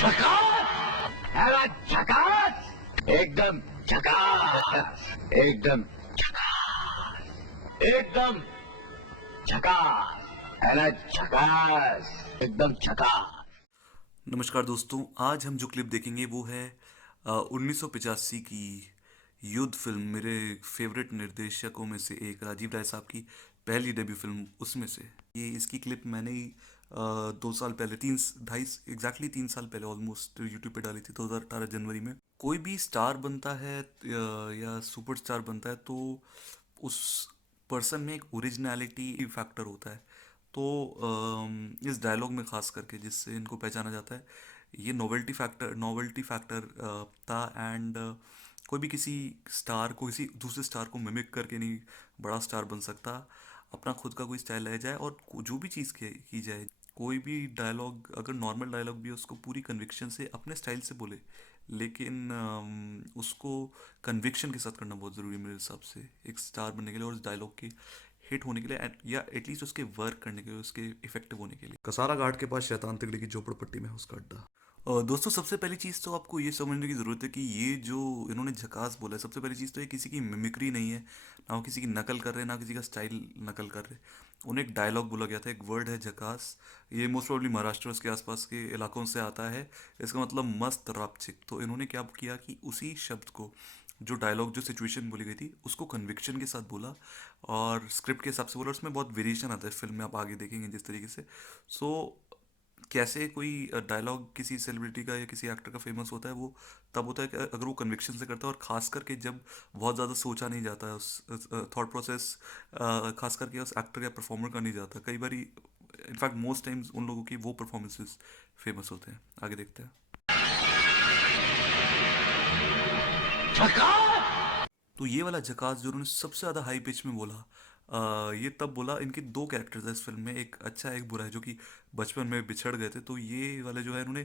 झकास है ना, झकास, एकदम झकास, एकदम झकास, एकदम झकास है ना, झकास, एकदम झकास। नमस्कार दोस्तों, आज हम जो क्लिप देखेंगे वो है 1985 की युद्ध फिल्म। मेरे फेवरेट निर्देशकों में से एक राजीव राय साहब की पहली डेब्यू फिल्म उसमें से। ये इसकी क्लिप मैंने ही 2 साल पहले, 3 साल पहले ऑलमोस्ट यूट्यूब पे डाली थी, 2018 जनवरी में। कोई भी स्टार बनता है या सुपरस्टार बनता है तो उस पर्सन में एक ओरिजिनलिटी फैक्टर होता है। तो इस डायलॉग में खास करके जिससे इनको पहचाना जाता है, ये नोवेल्टी फैक्टर था। एंड कोई भी किसी स्टार को, किसी दूसरे स्टार को मिमिक करके नहीं बड़ा स्टार बन सकता। अपना खुद का कोई स्टाइल रह जाए और जो भी चीज़ की जाए, कोई भी डायलॉग अगर नॉर्मल डायलॉग भी है उसको पूरी कन्विक्शन से अपने स्टाइल से बोले, लेकिन उसको कन्विक्शन के साथ करना बहुत ज़रूरी है मेरे हिसाब से एक स्टार बनने के लिए और उस डायलॉग की हिट होने के लिए, या एटलीस्ट उसके वर्क करने के लिए, उसके इफेक्टिव होने के लिए। कसारा घाट के पास शैतान तिगड़ी की झोपड़पट्टी में है उसका अड्डा। दोस्तों, सबसे पहली चीज़ तो आपको ये समझने की ज़रूरत है कि ये जो इन्होंने झकास बोला है, सबसे पहली चीज़ तो ये किसी की मिमिक्री नहीं है, ना वो किसी की नकल कर रहे हैं, ना किसी का स्टाइल नकल कर रहे। उन्हें एक डायलॉग बोला गया था, एक वर्ड है झकास। ये मोस्ट प्रोबेबली महाराष्ट्र उसके आसपास के इलाकों से आता है। इसका मतलब मस्त रापचिक। तो इन्होंने क्या किया कि उसी शब्द को, जो डायलॉग, जो सिचुएशन बोली गई थी, उसको कन्विक्शन के साथ बोला और स्क्रिप्ट के हिसाब से बोला। उसमें बहुत वेरिएशन आता है फिल्म में, आप आगे देखेंगे जिस तरीके से। सो कैसे कोई डायलॉग किसी सेलिब्रिटी का या किसी एक्टर का फेमस होता है, वो तब होता है कि अगर वो कन्विक्शन से करता है, और खास करके जब बहुत ज़्यादा सोचा नहीं जाता है, उस थॉट प्रोसेस खास करके उस एक्टर या परफॉर्मर का नहीं जाता कई बार। इनफैक्ट मोस्ट टाइम्स उन लोगों की वो परफॉर्मेंसेस फेमस होते हैं। आगे देखते हैं। झकास। तो ये वाला झकास जो उन्होंने सबसे ज़्यादा हाई पिच में बोला, ये तब बोला। इनके दो कैरेक्टर्स हैं इस फिल्म में, एक अच्छा है एक बुरा है, जो कि बचपन में बिछड़ गए थे। तो ये वाले जो है, इन्होंने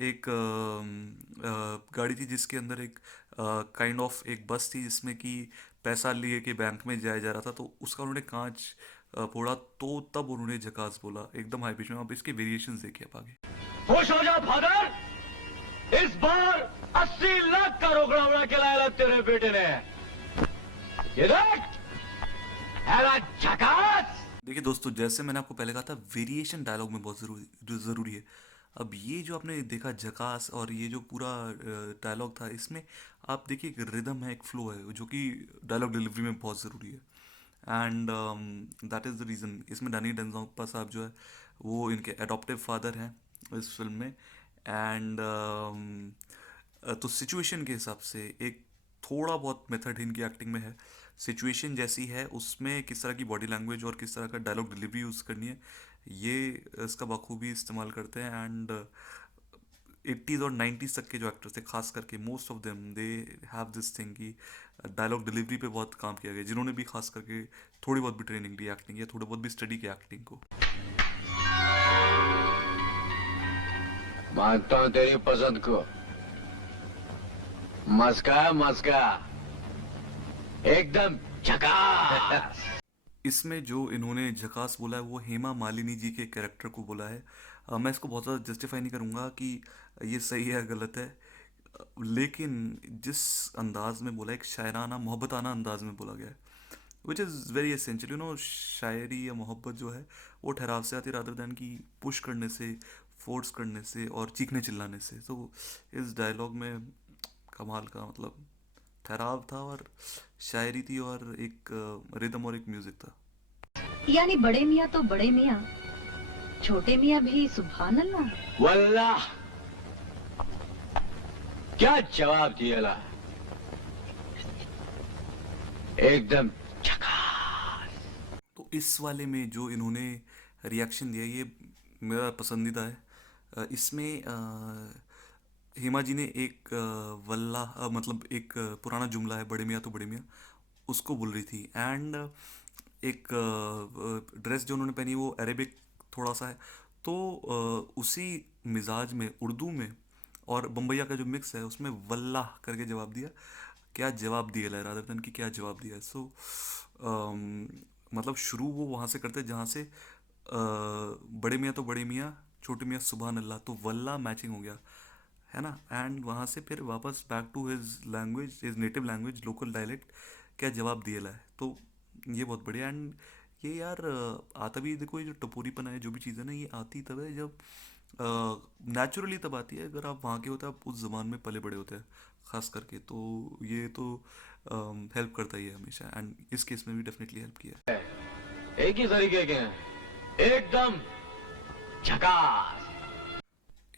एक गाड़ी थी जिसके अंदर एक काइंड ऑफ एक बस थी जिसमें कि पैसा लिए के बैंक में जाया जा रहा था। तो उसका उन्होंने कांच फोड़ा, तो तब उन्होंने झकास बोला एकदम हाई पिच में। आप इसके वेरिएशंस देखिए आप आगे। खुश हो जा फादर, इस बार 80 लाख का रोकड़ा उड़ा के लाया तेरे बेटे ने। ये देख, है ना झकास। देखिए दोस्तों, जैसे मैंने आपको पहले कहा था, वेरिएशन डायलॉग में बहुत ज़रूरी है। अब ये जो आपने देखा झकास, और ये जो पूरा डायलॉग था, इसमें आप देखिए एक रिदम है, एक फ्लो है, जो कि डायलॉग डिलीवरी में बहुत ज़रूरी है। And that is the reason इसमें डैनी डेंजोंगपा साहब जो है, वो इनके एडॉप्टिव फादर हैं इस फिल्म में। एंड तो सिचुएशन के हिसाब से एक थोड़ा बहुत मेथड इनकी एक्टिंग में है। सिचुएशन जैसी है, उसमें किस तरह की बॉडी लैंग्वेज और किस तरह का डायलॉग डिलीवरी यूज़ करनी है, ये इसका बखूबी इस्तेमाल करते हैं। एंड 80s और 90s तक के जो एक्टर्स थे, खास करके most of them, they have this thing कि डायलॉग डिलीवरी पे बहुत काम किया गया। जिन्होंने भी खास करके थोड़ी बहुत भी ट्रेनिंग ली एक्टिंग, या थोड़ी बहुत भी स्टडी की एक्टिंग को। मानता हूं तेरी पसंद को। मस्का मस्का, एकदम झकास। इसमें जो इन्होंने झकास बोला है, वो हेमा मालिनी जी के कैरेक्टर को बोला है। मैं इसको बहुत ज़्यादा जस्टिफाई नहीं करूँगा कि ये सही है गलत है, लेकिन जिस अंदाज में बोला है, एक शायराना मोहब्बताना अंदाज में बोला गया है, विच इज़ वेरी एसेंशियल। शायरी या मोहब्बत जो है, वो ठहराव से आती है, रादर दैन की पुश करने से, फोर्स करने से और चीखने चिल्लाने से। तो इस डायलॉग में कमाल का, मतलब, ठहराव था, और शायरी थी, और एक रिदम और एक म्यूजिक था। यानी बड़े मियाँ तो बड़े मियाँ, छोटे मियाँ भी सुभान अल्लाह। वल्लाह, क्या जवाब दिया ला, एकदम झकास। तो इस वाले में जो इन्होंने रिएक्शन दिया, ये मेरा पसंदीदा है। इसमें हेमा जी ने एक वल्लाह, मतलब एक पुराना जुमला है, बड़े मियाँ तो बड़े मियाँ, उसको बोल रही थी। एंड एक ड्रेस जो उन्होंने पहनी, वो अरेबिक थोड़ा सा है। तो उसी मिजाज में उर्दू में और बम्बैया का जो मिक्स है, उसमें वल्लाह करके जवाब दिया। क्या जवाब दिया है, रादर देन कि क्या जवाब दिया है। सो मतलब शुरू वो वहाँ से करते हैं जहाँ से बड़े मियाँ तो बड़े मियाँ, छोटे मियाँ सुबहान अल्लाह, तो वल्लाह मैचिंग हो गया। है ना, एंड वहाँ से फिर वापस back to his language, his native language, local dialect, क्या जवाब दिए है। तो ये बहुत बढ़िया। एंड ये यार आता भी, देखो ये जो टपोरीपन है, जो भी चीज़ है ना, ये आती तब है जब नेचुरली तब आती है अगर आप वहाँ के होते हैं, आप उस ज़बान में पले बड़े होते हैं ख़ास करके, तो ये तो हेल्प करता ही है हमेशा, एंड इस केस में भी डेफिनेटली हेल्प किया है। एक ही तरीके के हैं, एकदम झकास।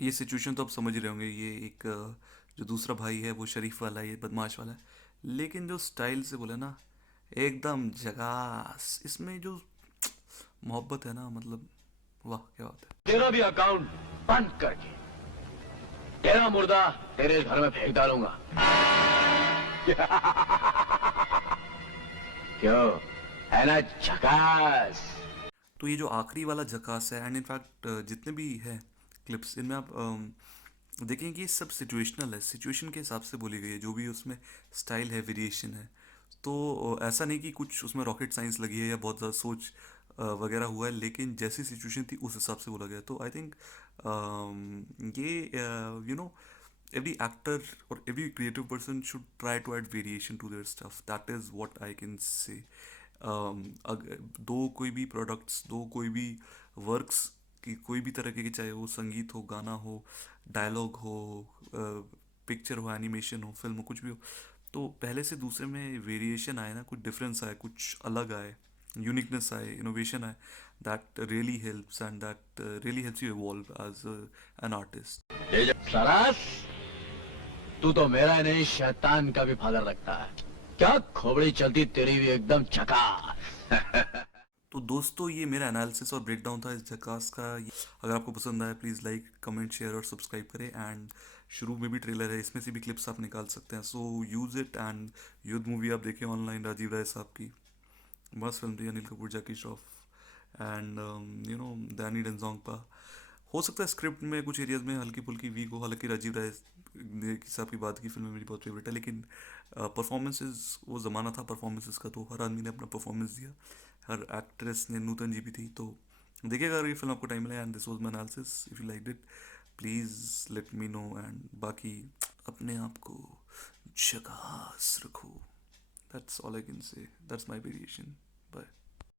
ये सिचुएशन तो आप समझ ही रहे होंगे, ये एक जो दूसरा भाई है वो शरीफ वाला है, ये बदमाश वाला है, लेकिन जो स्टाइल से बोला ना, एकदम झकास, इसमें जो मोहब्बत है ना, मतलब वाह क्या बात है। तेरा भी अकाउंट बंद करके तेरा मुर्दा तेरे घर में फेंक डालूंगा। क्यों, है ना झकास? तो ये जो आखिरी वाला झकास है, एंड इनफैक्ट जितने भी है क्लिप्स, इनमें आप देखें कि ये सब सिचुएशनल है, सिचुएशन के हिसाब से बोली गई है, जो भी उसमें स्टाइल है, वेरिएशन है। तो ऐसा नहीं कि कुछ उसमें रॉकेट साइंस लगी है या बहुत ज़्यादा सोच वगैरह हुआ है, लेकिन जैसी सिचुएशन थी उस हिसाब से बोला गया। तो आई थिंक ये you know every actor or every creative person should try to add variation to their stuff. That is what I can say. दो कोई भी प्रोडक्ट्स, दो कोई भी वर्क्स की कोई भी तरह के, चाहे वो संगीत हो, गाना हो, डायलॉग हो, पिक्चर हो, एनिमेशन हो, फिल्म हो, कुछ भी हो, तो पहले से दूसरे में वेरिएशन आए ना, कुछ डिफरेंस आए, कुछ अलग आए, यूनिकनेस आए, इनोवेशन आए, that really helps, and that really helps you evolve as an artist. सरास, तू तो मेरा नहीं शैतान का भी फादर लगता है। क्या खोपड़ी चलती तेरी भी एकदम झकास। तो दोस्तों ये मेरा एनालिसिस और ब्रेकडाउन था इस झकास का। अगर आपको पसंद आया प्लीज़ लाइक, कमेंट, शेयर और सब्सक्राइब करें। एंड शुरू में भी ट्रेलर है, इसमें से भी क्लिप्स आप निकाल सकते हैं, सो यूज़ इट। एंड युद्ध मूवी आप देखें ऑनलाइन, राजीव राय साहब की मस्त फिल्म थी, अनिल कपूर, जैकी श्रॉफ एंड डैनी डेंजोंगपा। हो सकता है स्क्रिप्ट में कुछ एरियाज में हल्की फुल्की वीक हो, हालांकि राजीव राय साहब की बाद की फिल्म मेरी बहुत फेवरेट है, लेकिन परफॉर्मेंसेस, वो ज़माना था परफॉर्मेंसेस का, तो हर आदमी ने अपना परफॉर्मेंस दिया, हर एक्ट्रेस ने, नूतन जी भी थी। तो देखिएगा अगर ये फिल्म आपको टाइम मिले। And this was my analysis, if you like it please let me know, and बाकी अपने आप को झकास रखो। That's all I can say, that's my variation. Bye.